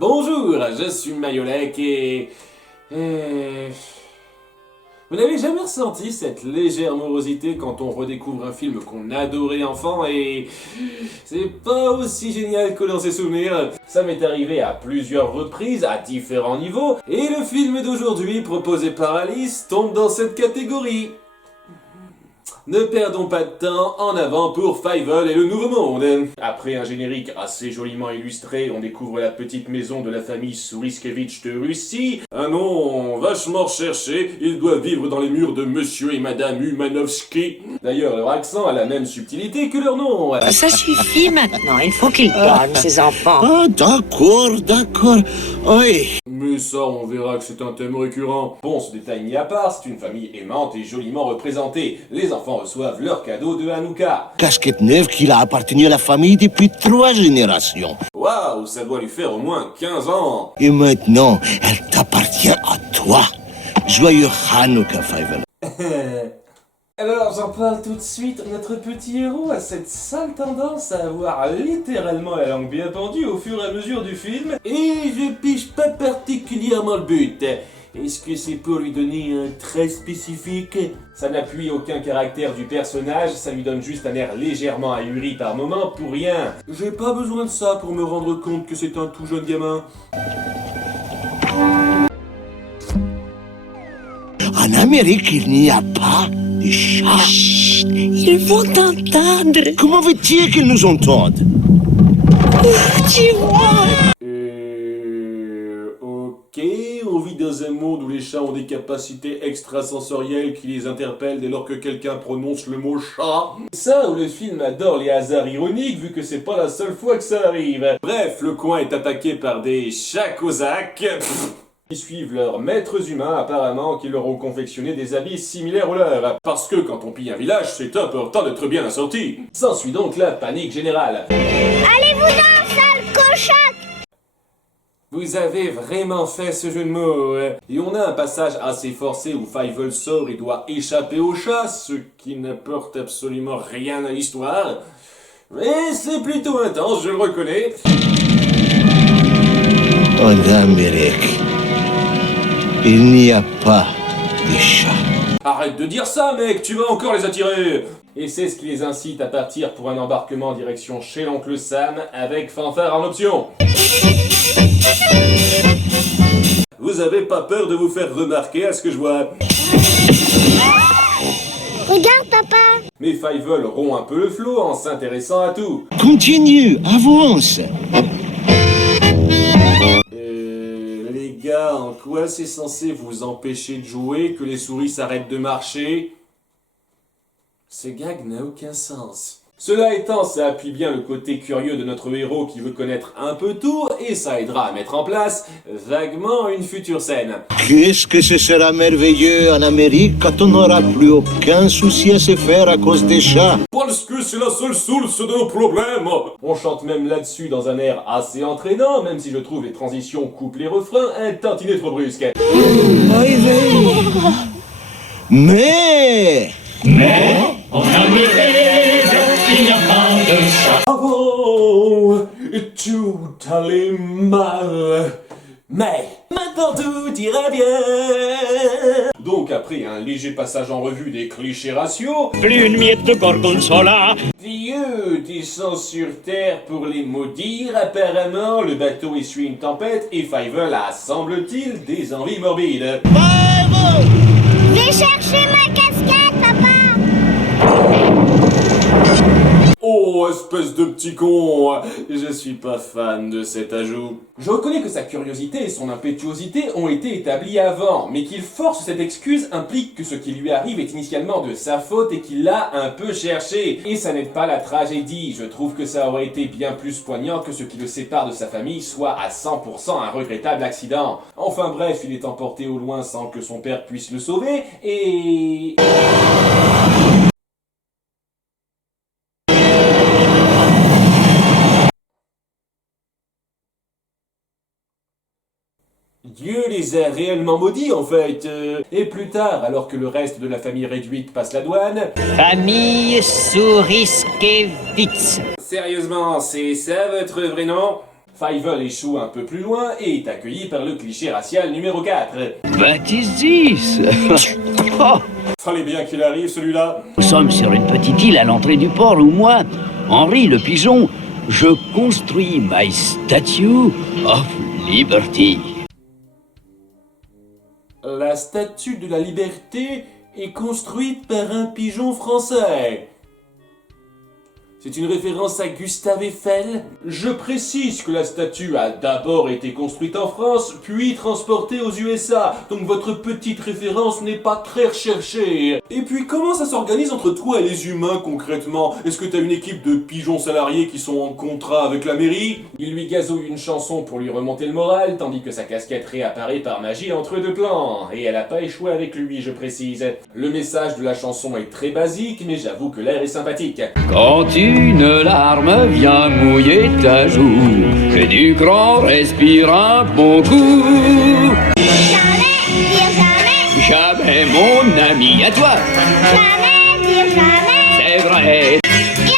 Bonjour, je suis Mayolek et... Vous n'avez jamais ressenti cette légère morosité quand on redécouvre un film qu'on adorait enfant et... C'est pas aussi génial que dans ses souvenirs. Ça m'est arrivé à plusieurs reprises, à différents niveaux, et le film d'aujourd'hui proposé par Alice tombe dans cette catégorie. Ne perdons pas de temps, en avant pour Fievel et le Nouveau Monde. Après un générique assez joliment illustré, on découvre la petite maison de la famille Souriskevitch de Russie. Un nom vachement recherché, ils doivent vivre dans les murs de Monsieur et Madame Umanovski. D'ailleurs, leur accent a la même subtilité que leur nom. Ça suffit maintenant, il faut qu'ils parlent, ces enfants. Ah, d'accord. Oui. Mais ça, on verra que c'est un thème récurrent. Bon, ce détail mis à part, c'est une famille aimante et joliment représentée. Les enfants reçoivent leur cadeau de Hanouka. Casquette neuve qu'il a appartenu à la famille depuis 3 générations. Waouh, ça doit lui faire au moins 15 ans. Et maintenant, elle t'appartient à toi. Joyeux Hanouka, Fievel. Alors, j'en parle tout de suite, notre petit héros a cette sale tendance à avoir littéralement la langue bien pendue au fur et à mesure du film, et je pige pas particulièrement le but. Est-ce que c'est pour lui donner un trait spécifique? Ça n'appuie aucun caractère du personnage, ça lui donne juste un air légèrement ahuri par moment pour rien. J'ai pas besoin de ça pour me rendre compte que c'est un tout jeune gamin. En Amérique, il n'y a pas de chats. Chut, ils vont t'entendre. Comment veux-tu qu'ils nous entendent? Tu vois. Ok, on vit dans un monde où les chats ont des capacités extrasensorielles qui les interpellent dès lors que quelqu'un prononce le mot chat. Ça, où le film adore les hasards ironiques vu que c'est pas la seule fois que ça arrive. Bref, le coin est attaqué par des chats cosaques. Ils suivent leurs maîtres humains apparemment qui leur ont confectionné des habits similaires aux leurs. Parce que quand on pille un village, c'est important d'être bien assorti. S'ensuit donc la panique générale. Allez-vous-en, sale cochon! Vous avez vraiment fait ce jeu de mots. Et on a un passage assez forcé où Fievel sort et doit échapper au chat, ce qui n'apporte absolument rien à l'histoire. Mais c'est plutôt intense, je le reconnais. En Amérique, il n'y a pas de chats. Arrête de dire ça, mec, tu vas encore les attirer. Et c'est ce qui les incite à partir pour un embarquement en direction chez l'oncle Sam avec fanfare en option. Vous avez pas peur de vous faire remarquer à ce que je vois? Regarde, papa! Mais Fievel rompt un peu le flot en s'intéressant à tout. Continue, avance. Les gars, en quoi c'est censé vous empêcher de jouer que les souris s'arrêtent de marcher? Ce gag n'a aucun sens. Cela étant, ça appuie bien le côté curieux de notre héros qui veut connaître un peu tout, et ça aidera à mettre en place, vaguement, une future scène. Qu'est-ce que ce sera merveilleux en Amérique quand on n'aura plus aucun souci à se faire à cause des chats. Parce que c'est la seule source de nos problèmes. On chante même là-dessus dans un air assez entraînant, même si je trouve les transitions couplées refrains un tantinet trop brusques. Mais... En Amérique, il n'y a pas de chat. Avant, tout allait mal, mais maintenant tout ira bien. Donc après un léger passage en revue des clichés raciaux, Plus une miette de gorgonzola. Dieu descend sur terre pour les maudire. Apparemment, le bateau essuie une tempête et Fievel a, semble-t-il, des envies morbides. Je vais chercher ma casquette, papa! Oh, espèce de petit con! Je suis pas fan de cet ajout. Je reconnais que sa curiosité et son impétuosité ont été établies avant, mais qu'il force cette excuse implique que ce qui lui arrive est initialement de sa faute et qu'il l'a un peu cherché. Et ça n'aide pas la tragédie, je trouve que ça aurait été bien plus poignant que ce qui le sépare de sa famille soit à 100% un regrettable accident. Enfin bref, il est emporté au loin sans que son père puisse le sauver, et... Dieu les a réellement maudits en fait. Et plus tard, alors que le reste de la famille réduite passe la douane... Famille Souriskevitch. Sérieusement, c'est ça votre vrai nom? Fievel échoue un peu plus loin et est accueilli par le cliché racial numéro 4. Baptiste 10. Oh, Fallait bien qu'il arrive celui-là. nous sommes sur une petite île à l'entrée du port où moi, Henri le pigeon, je construis my statue of liberty. La statue de la liberté est construite par un pigeon français. C'est une référence à Gustave Eiffel. Je précise que la statue a d'abord été construite en France, puis transportée aux USA. Donc votre petite référence n'est pas très recherchée. Et puis comment ça s'organise entre toi et les humains concrètement? Est-ce que t'as une équipe de pigeons salariés qui sont en contrat avec la mairie? Il lui gazouille une chanson pour lui remonter le moral, tandis que sa casquette réapparaît par magie entre deux plans. Et elle a pas échoué avec lui, je précise. Le message de la chanson est très basique, mais j'avoue que l'air est sympathique. Quand une larme vient mouiller ta joue, que du grand respire un bon coup. Jamais dire jamais. Jamais mon ami, à toi, Jamais dire jamais. c'est vrai. Et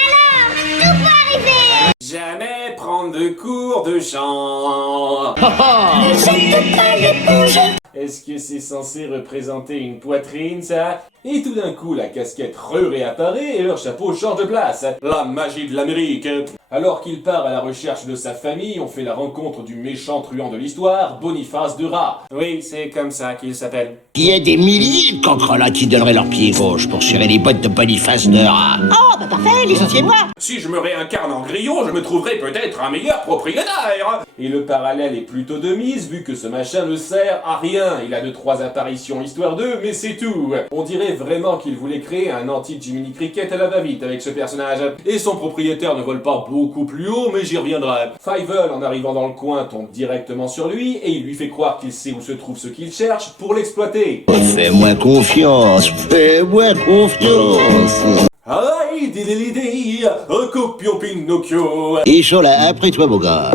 alors, tout peut arriver. Jamais prendre de cours de chant. Ha ha. Je peux pas l'éponger. Est-ce que c'est censé représenter une poitrine, ça? Et tout d'un coup, la casquette réapparaît et leur chapeau change de place. La magie de l'Amérique. Alors qu'il part à la recherche de sa famille, on fait la rencontre du méchant truand de l'histoire, Boniface de Rat. Oui, c'est comme ça qu'il s'appelle. Il y a des milliers de cancres là qui donneraient leur pied gauche pour serrer les bottes de Boniface de Rat. Oh, bah parfait, licenciez-moi. Si je me réincarne en grillon, je me trouverai peut-être un meilleur propriétaire. Et le parallèle est plutôt de mise, vu que ce machin ne sert à rien. Il a 2-3 apparitions histoire d'eux, mais c'est tout. On dirait vraiment qu'il voulait créer un anti-Jiminy Cricket à la va-vite avec ce personnage. Et son propriétaire ne vole pas beaucoup plus haut, mais j'y reviendrai. Fievel, en arrivant dans le coin, tombe directement sur lui et il lui fait croire qu'il sait où se trouve ce qu'il cherche pour l'exploiter. Fais-moi confiance, fais-moi confiance. Aïe, dililidi, un copion Pinocchio. Et Chola, après toi, beau gars.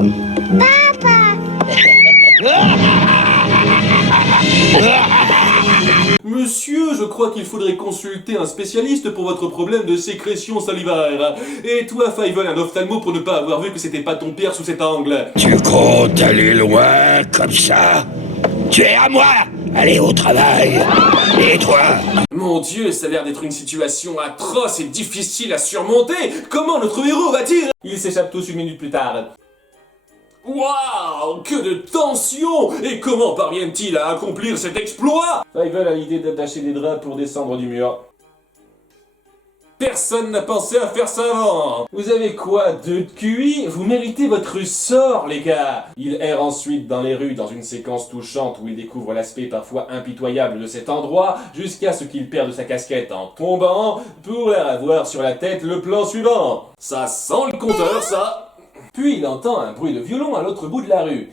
Monsieur, je crois qu'il faudrait consulter un spécialiste pour votre problème de sécrétion salivaire. Et toi, Fievel, un ophtalmo pour ne pas avoir vu que c'était pas ton père sous cet angle. Tu comptes aller loin comme ça? Tu es à moi! Allez au travail! Et toi? Mon Dieu, ça a l'air d'être une situation atroce et difficile à surmonter. Comment notre héros va-t-il? Il s'échappe tous une minute plus tard. Waouh, que de tension! Et comment parviennent-ils à accomplir cet exploit? Fievel a l'idée d'attacher des draps pour descendre du mur. Personne n'a pensé à faire ça avant. Vous avez quoi, 2 de QI? Vous méritez votre sort, les gars. Il erre ensuite dans les rues dans une séquence touchante où il découvre l'aspect parfois impitoyable de cet endroit, jusqu'à ce qu'il perde sa casquette en tombant, pour la avoir sur la tête le plan suivant. Ça sent le compteur, ça. Puis il entend un bruit de violon à l'autre bout de la rue.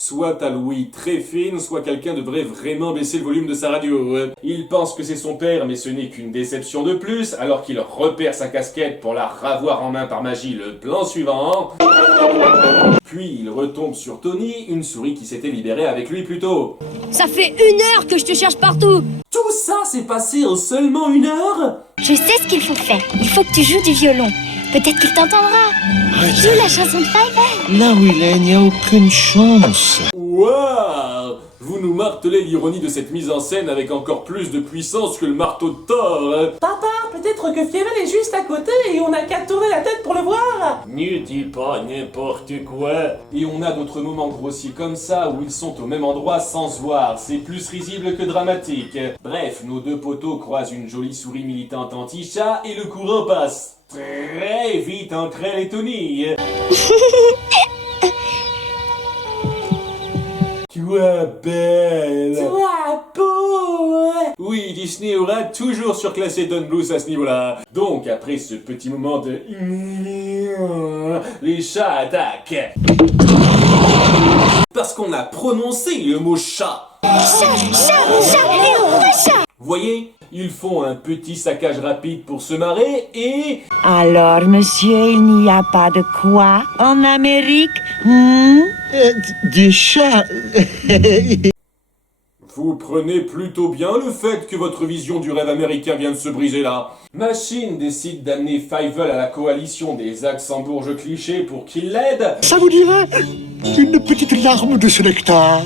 Soit à l'ouïe très fine, soit quelqu'un devrait vraiment baisser le volume de sa radio. Il pense que c'est son père, mais ce n'est qu'une déception de plus, alors qu'il repère sa casquette pour la ravoir en main par magie le plan suivant. Puis il retombe sur Tony, une souris qui s'était libérée avec lui plus tôt. Ça fait 1 heure que je te cherche partout. Tout ça s'est passé en seulement 1 heure? Je sais ce qu'il faut faire. Il faut que tu joues du violon. Peut-être qu'il t'entendra. Joue la chanson de Fievel. Là où il est, il n'y a aucune chance. Waouh! Vous nous martelez l'ironie de cette mise en scène avec encore plus de puissance que le marteau de Thor. Papa, peut-être que Fievel est juste à côté et on n'a qu'à tourner la tête pour le voir. Ne dis pas n'importe quoi. Et on a d'autres moments grossiers comme ça où ils sont au même endroit sans se voir. C'est plus risible que dramatique. Bref, nos 2 poteaux croisent une jolie souris militante anti-chat et le courant passe très vite entre elle et Tony. Toi belle. Toi beau. Oui, Disney aura toujours surclassé Don Bluth à ce niveau-là. Donc, après ce petit moment de... les chats attaquent. Parce qu'on a prononcé le mot chat. Voyez, ils font un petit saccage rapide pour se marrer et... Alors, monsieur, il n'y a pas de quoi en Amérique? Des chats. Vous prenez plutôt bien le fait que votre vision du rêve américain vient de se briser là. Machine décide d'amener Fievel à la coalition des accents bourges clichés pour qu'il l'aide. Ça vous dirait une petite larme de ce nectar?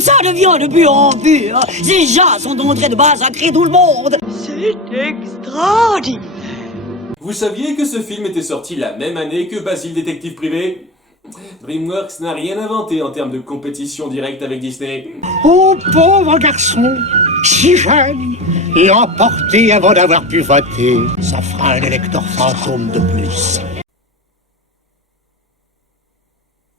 Ça devient de pur en pur. Ces gens sont entrés de massacrer tout le monde. C'est extraordinaire. Vous saviez que ce film était sorti la même année que Basile Détective Privé? DreamWorks n'a rien inventé en termes de compétition directe avec Disney. Oh, pauvre garçon, si jeune et emporté avant d'avoir pu voter. Ça fera un électeur fantôme de plus.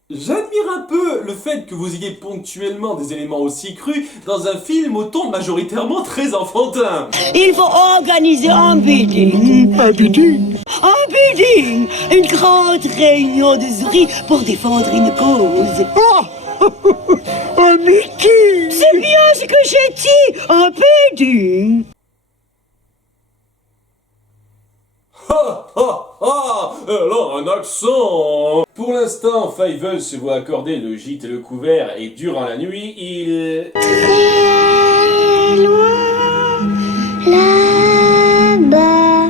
J'admire un peu le fait que vous ayez ponctuellement des éléments aussi crus dans un film au ton majoritairement très enfantin. Il faut organiser un bidding. Un bidding? Un bidding. Une grande réunion de souris pour défendre une cause. Oh, un meeting! C'est bien ce que j'ai dit. Un bidding. Ha ha ha! Alors un accent! Pour l'instant, Fievel se voit accorder le gîte et le couvert et durant la nuit, il... Très loin, là-bas,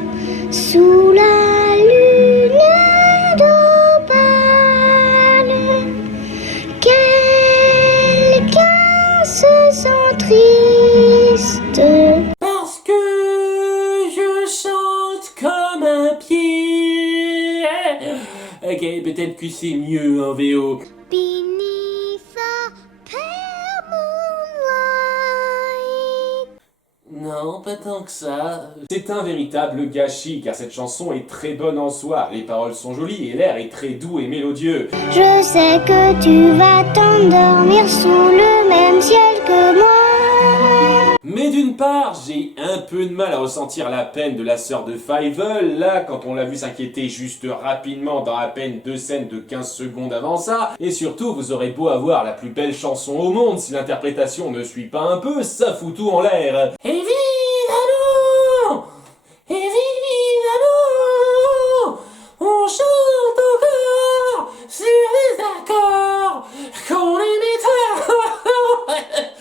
sous la lune d'opale, quelqu'un se sent triste. Parce que je chante comme un pied. Ok, peut-être que c'est mieux en VO. Beneath the pale moonlight. Non, pas tant que ça. C'est un véritable gâchis car cette chanson est très bonne en soi. Les paroles sont jolies et l'air est très doux et mélodieux. Je sais que tu vas t'endormir sous le même ciel que moi. Mais d'une part, j'ai un peu de mal à ressentir la peine de la sœur de Fievel, là, quand on l'a vu s'inquiéter juste rapidement dans à peine 2 scènes de 15 secondes avant ça, et surtout, vous aurez beau avoir la plus belle chanson au monde, si l'interprétation ne suit pas un peu, ça fout tout en l'air. Évidemment! Évidemment! On chante encore sur les accords qu'on les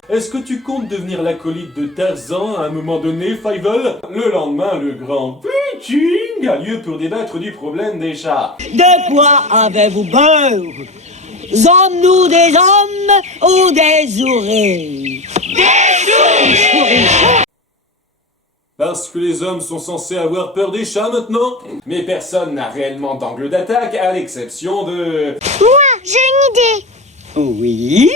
Est-ce que tu comptes devenir l'acolyte de Tarzan à un moment donné, Fievel? Le lendemain, le grand pitching a lieu pour débattre du problème des chats. De quoi avez-vous peur? Sommes-nous des hommes ou des souris? Des souris! Parce que les hommes sont censés avoir peur des chats maintenant? Mais personne n'a réellement d'angle d'attaque, à l'exception de... Moi, j'ai une idée. Oui?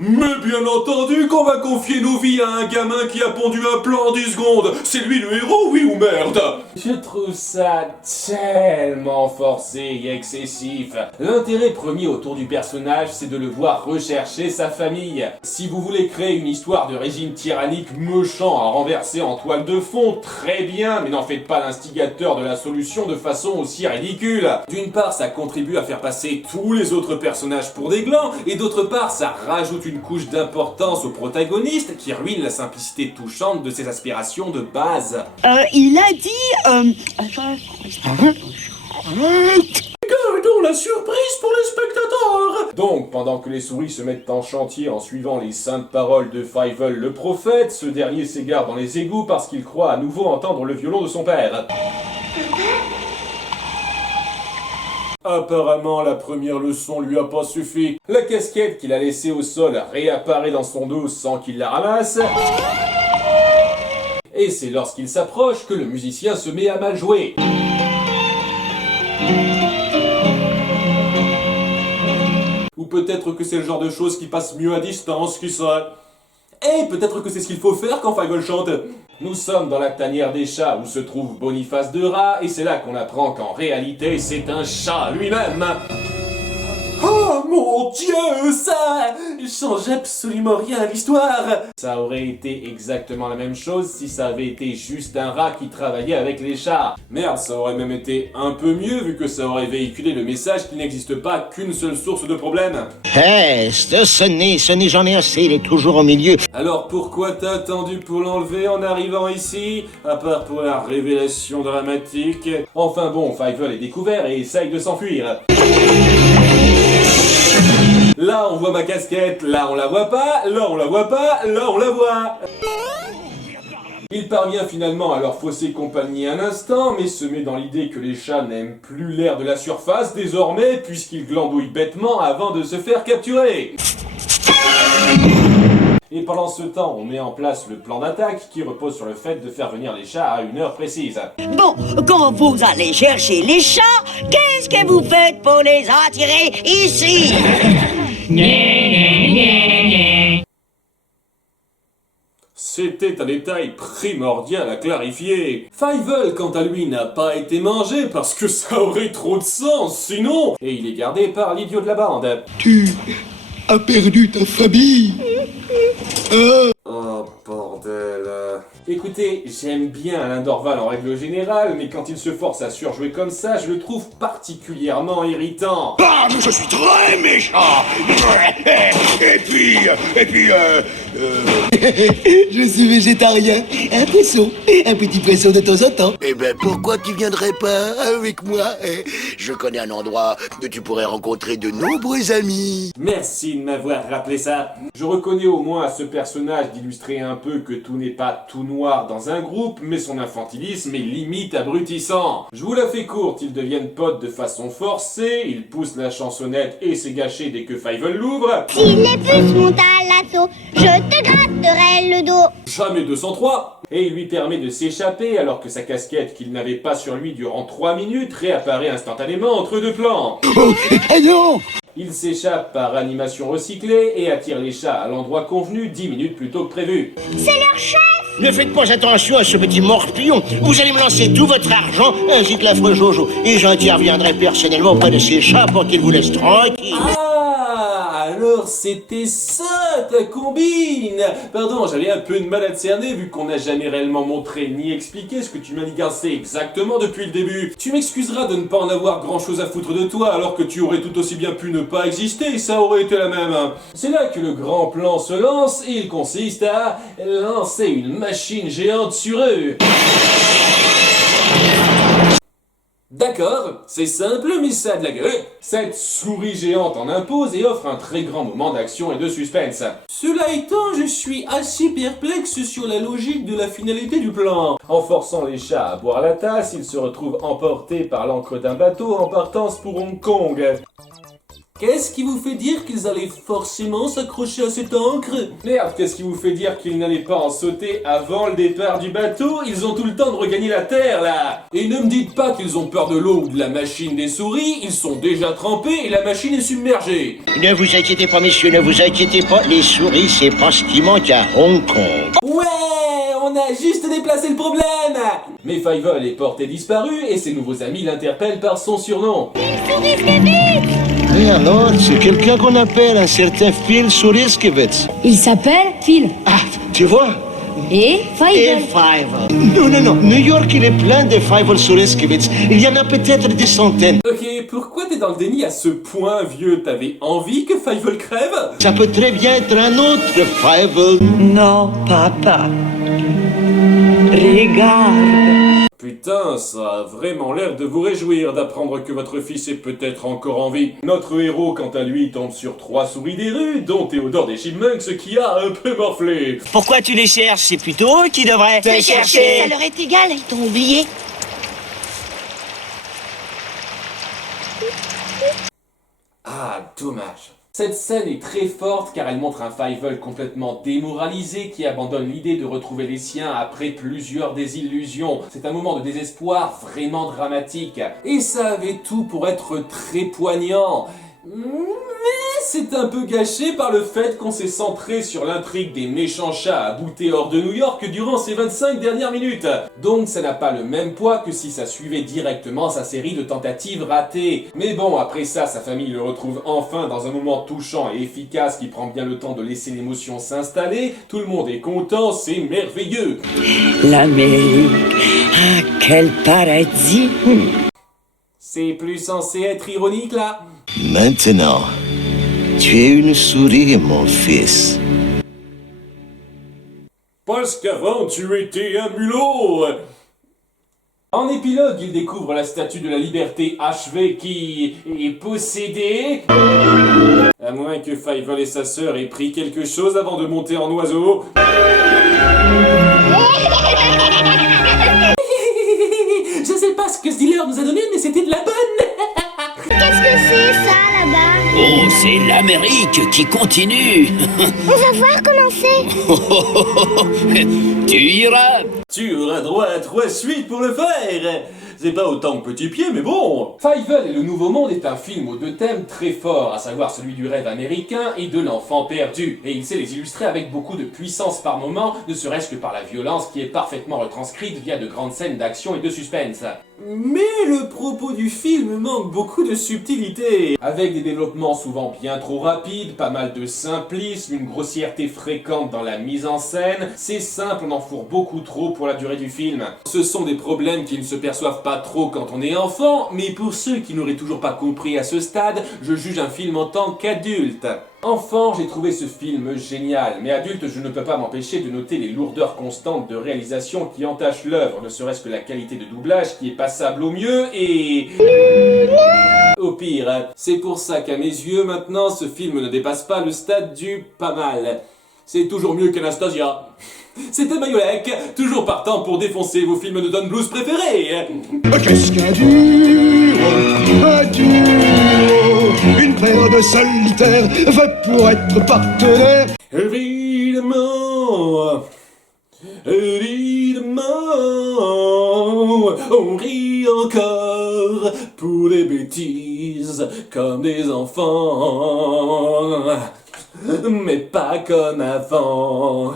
Mais bien entendu qu'on va confier nos vies à un gamin qui a pondu un plan en 10 secondes. C'est lui le héros, oui ou merde? Je trouve ça tellement forcé et excessif. L'intérêt premier autour du personnage, c'est de le voir rechercher sa famille. Si vous voulez créer une histoire de régime tyrannique méchant à renverser en toile de fond, très bien, mais n'en faites pas l'instigateur de la solution de façon aussi ridicule. D'une part, ça contribue à faire passer tous les autres personnages pour des glands, et d'autre part, ça rajoute une couche d'importance au protagoniste qui ruine la simplicité touchante de ses aspirations de base. Il a dit... Gardons la surprise pour les spectateurs! Donc, pendant que les souris se mettent en chantier en suivant les saintes paroles de Fievel le prophète, ce dernier s'égare dans les égouts parce qu'il croit à nouveau entendre le violon de son père. Apparemment, la première leçon lui a pas suffi. La casquette qu'il a laissée au sol réapparaît dans son dos sans qu'il la ramasse. Et c'est lorsqu'il s'approche que le musicien se met à mal jouer. Ou peut-être que c'est le genre de choses qui passe mieux à distance, qui sait. Et peut-être que c'est ce qu'il faut faire quand Fievel chante. Nous sommes dans la tanière des chats où se trouve Boniface de Rat, et c'est là qu'on apprend qu'en réalité c'est un chat lui-même. Oh mon Dieu, ça change absolument rien à l'histoire. Ça aurait été exactement la même chose si ça avait été juste un rat qui travaillait avec les chats. Merde, ça aurait même été un peu mieux vu que ça aurait véhiculé le message qu'il n'existe pas qu'une seule source de problème. Peste, ce nez, j'en ai assez, il est toujours au milieu. Alors pourquoi t'as attendu pour l'enlever en arrivant ici? À part pour la révélation dramatique. Enfin bon, Fievel est découvert et essaye de s'enfuir. Là, Là, on voit ma casquette, là, on la voit pas, là, on la voit pas, là, on la voit. Il parvient finalement à leur fausser compagnie un instant, mais se met dans l'idée que les chats n'aiment plus l'air de la surface désormais, puisqu'ils glandouillent bêtement avant de se faire capturer. Et pendant ce temps, on met en place le plan d'attaque qui repose sur le fait de faire venir les chats à une heure précise. Bon, quand vous allez chercher les chats, qu'est-ce que vous faites pour les attirer ici? C'était un détail primordial à clarifier. Fievel, quant à lui, n'a pas été mangé parce que ça aurait trop de sens sinon, et il est gardé par l'idiot de la bande. Tu as perdu ta famille. Oh bordel. Écoutez, j'aime bien Alain Dorval en règle générale, mais quand il se force à surjouer comme ça, je le trouve particulièrement irritant. Ah, mais je suis très méchant. Et puis, je suis végétarien. Un poisson, un petit poisson de temps en temps. Eh ben, pourquoi tu viendrais pas avec moi? Je connais un endroit où tu pourrais rencontrer de nombreux amis. Merci de m'avoir rappelé ça. Je reconnais au moins à ce personnage d'illustrer un peu que tout n'est pas tout noir dans un groupe, mais son infantilisme est limite abrutissant. Je vous la fais courte, ils deviennent potes de façon forcée, ils poussent la chansonnette et c'est gâché dès que Fievel l'ouvre. Si les puces montent à l'assaut, je te gratterai le dos. Jamais 203. Et il lui permet de s'échapper alors que sa casquette qu'il n'avait pas sur lui durant 3 minutes réapparaît instantanément entre deux plans. Oh, non! Il s'échappe par animation recyclée et attire les chats à l'endroit convenu 10 minutes plus tôt que prévu. C'est leur chef. Ne faites pas attention à ce petit morpion. Vous allez me lancer tout votre argent ainsi que l'affreux Jojo. Et j'interviendrai personnellement auprès de ces chats pour qu'ils vous laissent tranquille. Ah, alors c'était ça ta combine. Pardon, j'avais un peu de mal à te cerner vu qu'on n'a jamais réellement montré ni expliqué ce que tu manigançais exactement depuis le début. Tu m'excuseras de ne pas en avoir grand chose à foutre de toi alors que tu aurais tout aussi bien pu ne pas exister, ça aurait été la même. C'est là que le grand plan se lance et il consiste à lancer une machine géante sur eux. D'accord, c'est simple mais ça a de la gueule. Cette souris géante en impose et offre un très grand moment d'action et de suspense. Cela étant, je suis assez perplexe sur la logique de la finalité du plan. En forçant les chats à boire la tasse, ils se retrouvent emportés par l'ancre d'un bateau en partance pour Hong Kong. Qu'est-ce qui vous fait dire qu'ils allaient forcément s'accrocher à cette ancre? Merde, qu'est-ce qui vous fait dire qu'ils n'allaient pas en sauter avant le départ du bateau? Ils ont tout le temps de regagner la terre, là! Et ne me dites pas qu'ils ont peur de l'eau ou de la machine des souris, ils sont déjà trempés et la machine est submergée. Ne vous inquiétez pas, messieurs, ne vous inquiétez pas. Les souris, c'est pas ce qui manque à Hong Kong. Ouais! On a juste déplacé le problème! Mais Fievel est porté disparu et ses nouveaux amis l'interpellent par son surnom. Et alors, c'est quelqu'un qu'on appelle un certain Phil Souriskevitz. Il s'appelle Phil. Ah, tu vois? Et Fievel. Fievel. Non. New York, il est plein de Fievel Souriskevitz. Il y en a peut-être des centaines. Ok, pourquoi t'es dans le déni à ce point, vieux? T'avais envie que Fievel crève? Ça peut très bien être un autre Fievel. Non, papa. Regarde. Putain, ça a vraiment l'air de vous réjouir d'apprendre que votre fils est peut-être encore en vie. Notre héros, quant à lui, tombe sur 3 souris des rues, dont Théodore des Chipmunks qui a un peu morflé. Pourquoi tu les cherches? C'est plutôt eux qui devraient te chercher. Ça leur est égal, ils t'ont oublié. Ah, dommage. Cette scène est très forte car elle montre un Fievel complètement démoralisé qui abandonne l'idée de retrouver les siens après plusieurs désillusions. C'est un moment de désespoir vraiment dramatique. Et ça avait tout pour être très poignant. Mais c'est un peu gâché par le fait qu'on s'est centré sur l'intrigue des méchants chats à bouter hors de New York durant ces 25 dernières minutes. Donc ça n'a pas le même poids que si ça suivait directement sa série de tentatives ratées. Mais bon, après ça, sa famille le retrouve enfin dans un moment touchant et efficace qui prend bien le temps de laisser l'émotion s'installer. Tout le monde est content, c'est merveilleux. L'Amérique. Ah, quel paradis. C'est plus censé être ironique là. Maintenant, tu es une souris, mon fils. Parce qu'avant tu étais un mulot. En épilogue, il découvre la statue de la liberté achevée qui est possédée À moins que Fievel et sa sœur aient pris quelque chose avant de monter en oiseau. Je sais pas ce que ce dealer nous a donné, mais c'était de la bonne. Qu'est-ce que c'est ça là-bas? Oh, c'est l'Amérique qui continue. On va voir comment c'est. Tu iras. Tu auras droit à 3 suites pour le faire. C'est pas autant que Petit Pied, mais bon. Fievel et le Nouveau Monde est un film aux 2 thèmes très forts, à savoir celui du rêve américain et de l'enfant perdu. Et il sait les illustrer avec beaucoup de puissance par moments, ne serait-ce que par la violence qui est parfaitement retranscrite via de grandes scènes d'action et de suspense. Mais le propos du film manque beaucoup de subtilité. Avec des développements souvent bien trop rapides, pas mal de simplisme, une grossièreté fréquente dans la mise en scène, c'est simple, on en fourre beaucoup trop pour la durée du film. Ce sont des problèmes qui ne se perçoivent pas trop quand on est enfant, mais pour ceux qui n'auraient toujours pas compris à ce stade, je juge un film en tant qu'adulte. Enfant, j'ai trouvé ce film génial, mais adulte, je ne peux pas m'empêcher de noter les lourdeurs constantes de réalisation qui entachent l'œuvre, ne serait-ce que la qualité de doublage qui est passable au mieux et... au pire. C'est pour ça qu'à mes yeux, maintenant, ce film ne dépasse pas le stade du pas mal. C'est toujours mieux qu'Anastasia. C'était Mayolek, toujours partant pour défoncer vos films de Don Bluth préférés. Qu'est-ce qu'un duo? Un duo. Une paire de solitaires va pour être partenaire. Évidemment, on rit encore pour des bêtises comme des enfants, mais pas comme avant.